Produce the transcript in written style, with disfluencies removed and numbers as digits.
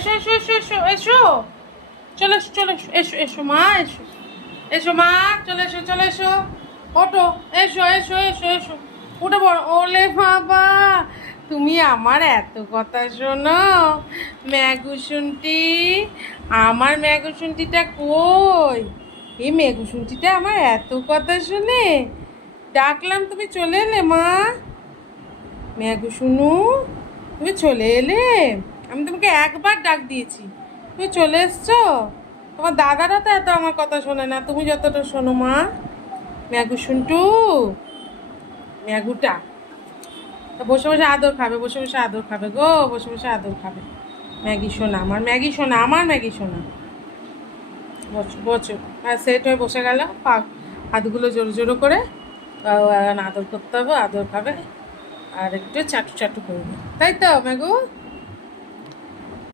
এসো এসো এসো এসো চলে এসো চলে এসো এসো এসো মা এসো এসো মা চলে এসো চলে এসো ওঠো এসো এসো এসো এসো উঠে পড়ো ওলে বাবা তুমি আমার এত কথা শোনো ম্যাগুসুনটি আমার ম্যাগুসুনটিটা কই এই ম্যাগুসুনটিটা আমার এত কথা শুনে ডাকলাম তুমি চলে এলে মা ম্যাগুসুনু তুমি চলে এলে আমি তোমাকে একবার ডাক দিয়েছি তুমি চলে এসছো তোমার দাদারা তো এত আমার কথা শোনে না তুমি যতটা শোনো মা ম্যাগুসুনটু ম্যাগুটা তো বসে বসে আদর খাবে বসে বসে আদর খাবে গো বসে বসে আদর খাবে ম্যাগি সোনা আমার ম্যাগি সোনা আমার ম্যাগি সোনা বসো বসো আর সেট হয়ে বসে গেল হাতগুলো জোরে জোরে করে আদর করতে হবে আদর খাবে আর একটু চাটু চাটু করবে তাই তো ম্যাগু